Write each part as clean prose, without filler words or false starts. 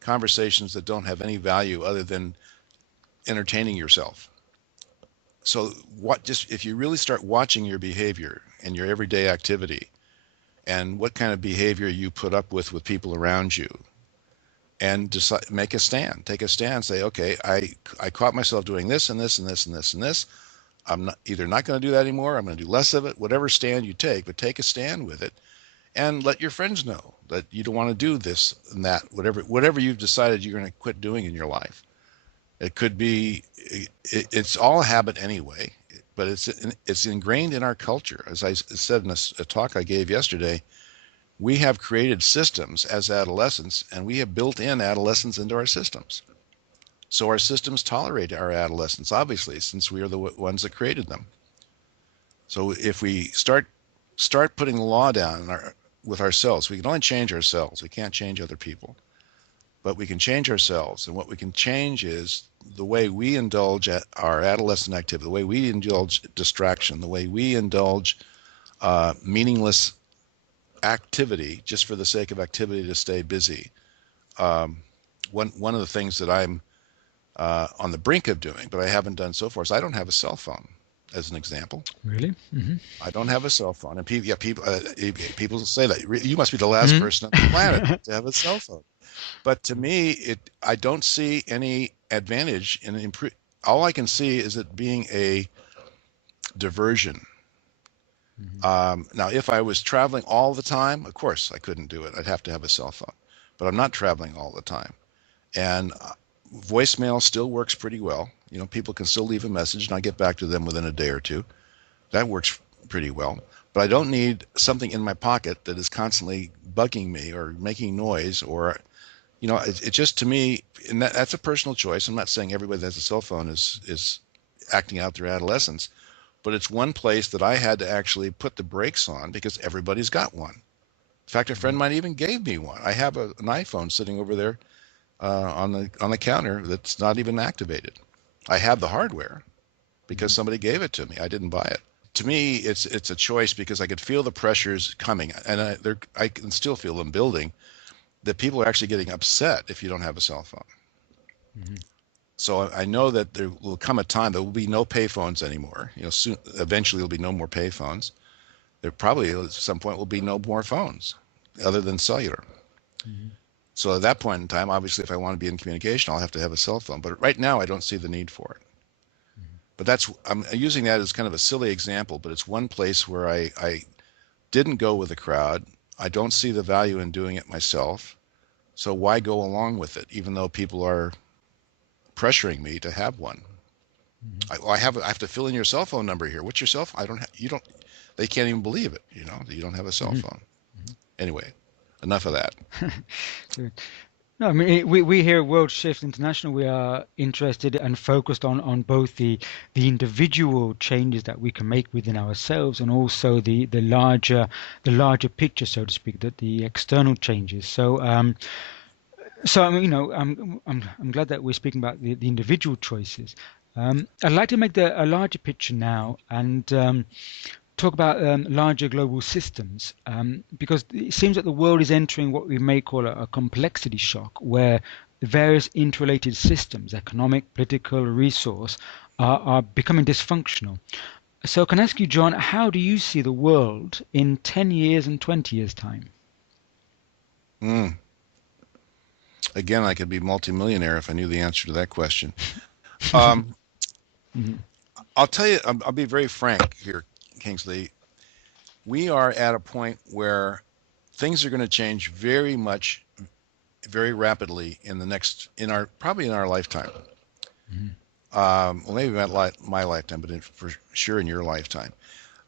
conversations that don't have any value other than entertaining yourself. So just if you really start watching your behavior and your everyday activity and what kind of behavior you put up with people around you, and decide, make a stand, take a stand, say, okay, I caught myself doing this and this and this and this and this. I'm not going to do that anymore. I'm going to do less of it. Whatever stand you take, but take a stand with it, and let your friends know that you don't want to do this and that. Whatever you've decided you're going to quit doing in your life. It could be. It's all a habit anyway, but it's ingrained in our culture. As I said in a talk I gave yesterday, we have created systems as adolescents, and we have built in adolescence into our systems. So our systems tolerate our adolescence, obviously, since we are the ones that created them. So if we start putting the law down with ourselves, we can only change ourselves. We can't change other people, but we can change ourselves. And what we can change is the way we indulge our adolescent activity, the way we indulge distraction, the way we indulge meaningless activity just for the sake of activity to stay busy. One of the things that I'm on the brink of doing, but I haven't done so far, is I don't have a cell phone, as an example. Really? Mm-hmm. I don't have a cell phone, and people say that you must be the last person on the planet to have a cell phone. But to me, I don't see any advantage in improve. All I can see is it being a diversion. Now, if I was traveling all the time, of course I couldn't do it. I'd have to have a cell phone. But I'm not traveling all the time. And voicemail still works pretty well. People can still leave a message, and I get back to them within a day or two. That works pretty well. But I don't need something in my pocket that is constantly bugging me or making noise, or, it just, to me, and that's a personal choice. I'm not saying everybody that has a cell phone is acting out their adolescence. But it's one place that I had to actually put the brakes on because everybody's got one. In fact, a friend of mine even gave me one. I have an iPhone sitting over there on the counter that's not even activated. I have the hardware because somebody gave it to me. I didn't buy it. To me, it's a choice because I could feel the pressures coming, and I can still feel them building, that people are actually getting upset if you don't have a cell phone. Mm-hmm. So I know that there will come a time there will be no payphones anymore. Soon, eventually, there will be no more payphones. There probably at some point will be no more phones other than cellular. Mm-hmm. So at that point in time, obviously, if I want to be in communication, I'll have to have a cell phone. But right now, I don't see the need for it. Mm-hmm. But I'm using that as kind of a silly example, but it's one place where I didn't go with the crowd. I don't see the value in doing it myself. So why go along with it, even though people are pressuring me to have one? Mm-hmm. I have to fill in your cell phone number here. What's your cell phone? They can't even believe it, that you don't have a cell phone. Mm-hmm. Anyway, enough of that. Good. No, I mean, we here at World Shift International, we are interested and focused on both the individual changes that we can make within ourselves, and also the larger picture, so to speak, the external changes. So So I'm glad that we're speaking about the individual choices. I'd like to make a larger picture now and talk about larger global systems, because it seems that the world is entering what we may call a complexity shock, where various interrelated systems, economic, political, resource, are becoming dysfunctional. So can I ask you, John, how do you see the world in 10 years and 20 years' time? Again, I could be multimillionaire if I knew the answer to that question. Mm-hmm. I'll tell you, I'll be very frank here, Kingsley. We are at a point where things are going to change very much, very rapidly probably in our lifetime. Mm-hmm. Well, maybe my lifetime, but for sure in your lifetime.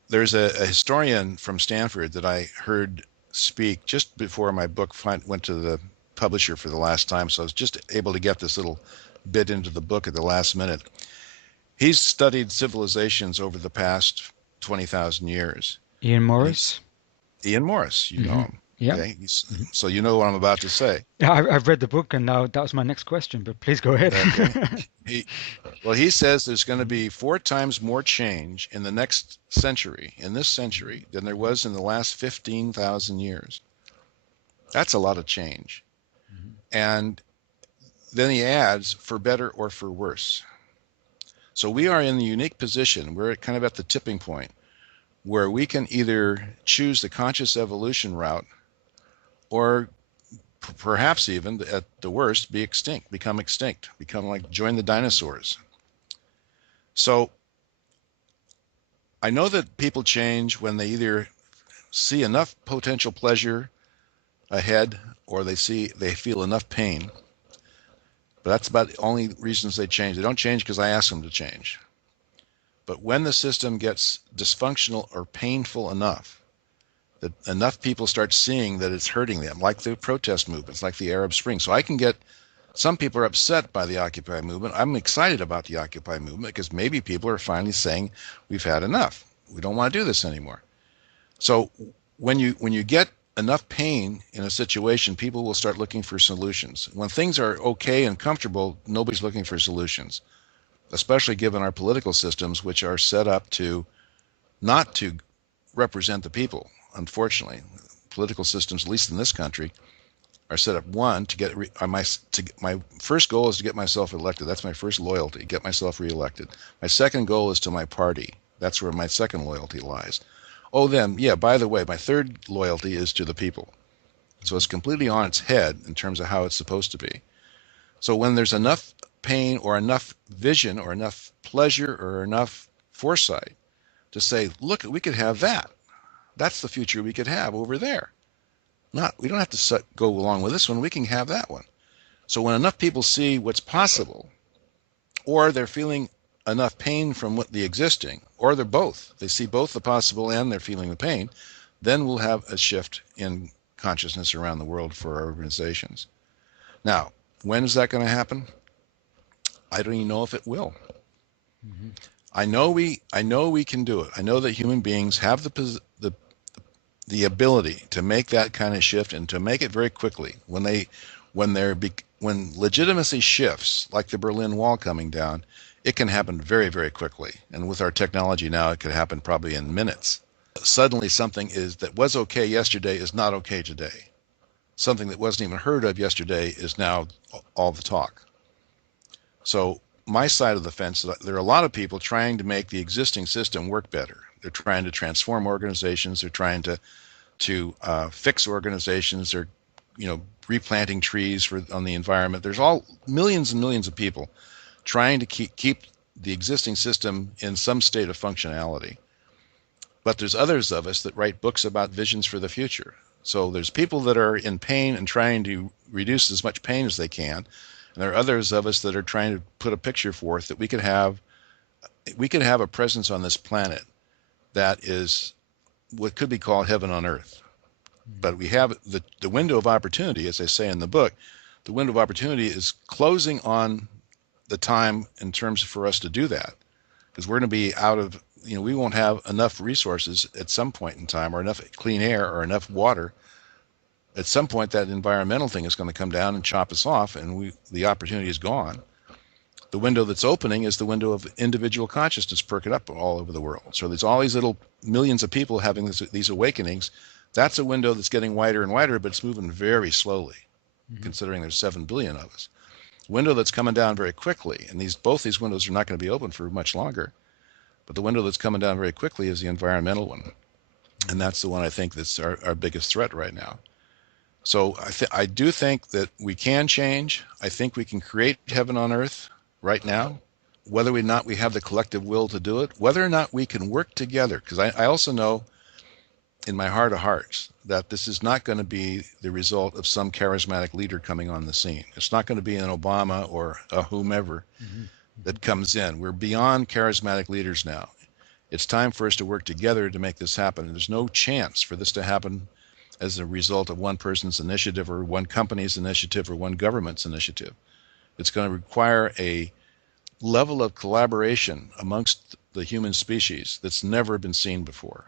There's a historian from Stanford that I heard speak just before my book went to the publisher for the last time, so I was just able to get this little bit into the book at the last minute. He's studied civilizations over the past 20,000 years. Ian Morris? Ian Morris, you know him. Yeah. Okay? So you know what I'm about to say. Yeah, I've read the book, and now that was my next question, but please go ahead. Okay. He says there's going to be 4 times more change in the next century, in this century, than there was in the last 15,000 years. That's a lot of change. Mm-hmm. And then he adds, for better or for worse. So we are in the unique position, we're kind of at the tipping point, where we can either choose the conscious evolution route or perhaps even, at the worst, be extinct, become like join the dinosaurs. So I know that people change when they either see enough potential pleasure ahead or they feel enough pain. But that's about the only reasons they change. They don't change because I ask them to change. But when the system gets dysfunctional or painful enough, that enough people start seeing that it's hurting them, like the protest movements, like the Arab Spring. So I can get, some people are upset by the Occupy movement. I'm excited about the Occupy movement because maybe people are finally saying, we've had enough. We don't want to do this anymore. So when you get enough pain in a situation, people will start looking for solutions. When things are okay and comfortable, nobody's looking for solutions, especially given our political systems, which are set up to not to represent the people. Unfortunately, political systems, at least in this country, are set up, one, to get my first goal is to get myself elected. That's my first loyalty, get myself reelected. My second goal is to my party. That's where my second loyalty lies. Oh, then, yeah, by the way, my third loyalty is to the people. So it's completely on its head in terms of how it's supposed to be. So when there's enough pain or enough vision or enough pleasure or enough foresight to say, look, we could have that. That's the future we could have over there. We don't have to go along with this one. We can have that one. So when enough people see what's possible, or they're feeling enough pain from what the existing, or they're both, they see both the possible and they're feeling the pain, then we'll have a shift in consciousness around the world for our organizations. Now, when is that going to happen? I don't even know if it will. Mm-hmm. I know we can do it. I know that human beings have the ability to make that kind of shift and to make it very quickly. When legitimacy shifts, like the Berlin Wall coming down, it can happen very, very quickly. And with our technology now, it could happen probably in minutes. Suddenly something that was okay yesterday is not okay today. Something that wasn't even heard of yesterday is now all the talk. So my side of the fence, there are a lot of people trying to make the existing system work better. They're trying to transform organizations. They're trying to fix organizations. They're, replanting trees on the environment. There's all millions and millions of people trying to keep the existing system in some state of functionality. But there's others of us that write books about visions for the future. So there's people that are in pain and trying to reduce as much pain as they can. And there are others of us that are trying to put a picture forth that we could have a presence on this planet that is what could be called heaven on earth. But we have the window of opportunity, as I say in the book, the window of opportunity is closing on the time in terms for us to do that. Because we're going to be out of, we won't have enough resources at some point in time, or enough clean air or enough water. At some point, that environmental thing is going to come down and chop us off, and the opportunity is gone. The window that's opening is the window of individual consciousness perking up all over the world. So there's all these little millions of people having these awakenings. That's a window that's getting wider and wider, but it's moving very slowly, considering there's 7 billion of us. Window that's coming down very quickly, and both these windows are not going to be open for much longer. But the window that's coming down very quickly is the environmental one. And that's the one I think that's our biggest threat right now. So I do think that we can change. I think we can create heaven on earth right now, whether or not we have the collective will to do it, whether or not we can work together. Because I also know in my heart of hearts that this is not going to be the result of some charismatic leader coming on the scene. It's not going to be an Obama or a whomever that comes in. We're beyond charismatic leaders now. It's time for us to work together to make this happen. And there's no chance for this to happen as a result of one person's initiative or one company's initiative or one government's initiative. It's going to require a level of collaboration amongst the human species that's never been seen before.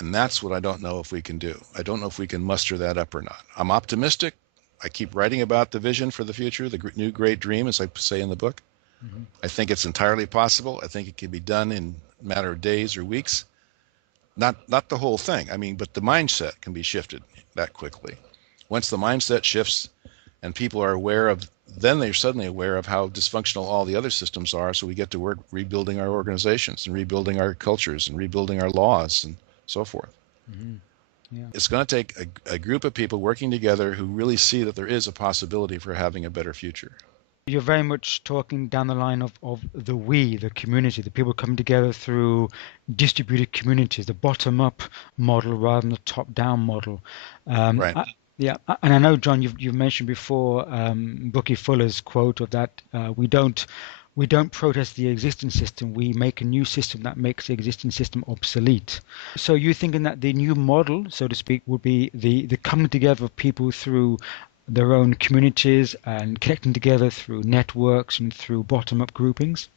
And that's what I don't know if we can do. I don't know if we can muster that up or not. I'm optimistic. I keep writing about the vision for the future, the new great dream, as I say in the book. I think it's entirely possible. I think it can be done in a matter of days or weeks. Not the whole thing, but the mindset can be shifted that quickly. Once the mindset shifts and people are aware of then they're suddenly aware of how dysfunctional all the other systems are. So we get to work rebuilding our organizations and rebuilding our cultures and rebuilding our laws and so forth. Hmm. Yeah. It's going to take a group of people working together who really see that there is a possibility for having a better future. You're very much talking down the line of the we, the community, the people coming together through distributed communities, the bottom-up model rather than the top-down model. Right. Yeah, and I know, John, you've mentioned before Bucky Fuller's quote of that we don't protest the existing system, we make a new system that makes the existing system obsolete. So you're thinking that the new model, so to speak, would be the coming together of people through their own communities and connecting together through networks and through bottom-up groupings?